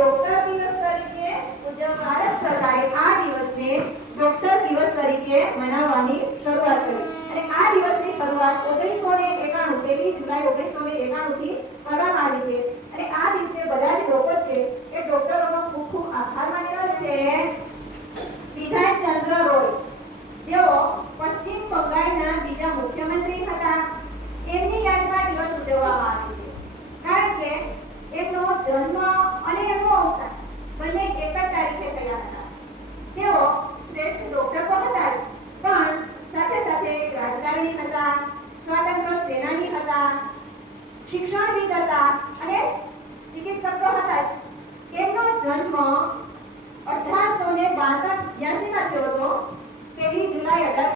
Doctor દિવસ તરીકે ભારત સરકારે આ દિવસને ડોક્ટર દિવસ તરીકે મનાવવાની શરૂઆત કરી અને આ દિવસની શરૂઆત 1991 પહેલી જુલાઈ 1991 થી કરવામાં આવી છે અને આ દિવસે બધા જ લોકો છે એ ડોક્ટરોનો ખૂબ ખૂબ આભાર માની રહ્યા છે. વિધાન ચંદ્ર રોય જેઓ પશ્ચિમ બંગાળના બીજા મુખ્યમંત્રી હતા, એમની યાદમાં દિવસ ઉજવવામાં આવે છે કારણ કે એમનો જન્મ અને એમનો અવસાન બંને એક જ તારીખે થયા હતા. તેઓ શ્રેષ્ઠ ડોક્ટર તો હતા પણ સાથે સાથે રાજકારણી હતા, સ્વાતંત્ર્ય સેનાની હતા, શિક્ષણવિદ હતા અને ચિકિત્સક તો હતા. એમનો જન્મ 1862 માં થયો હતો, 1 જુલાઈ 18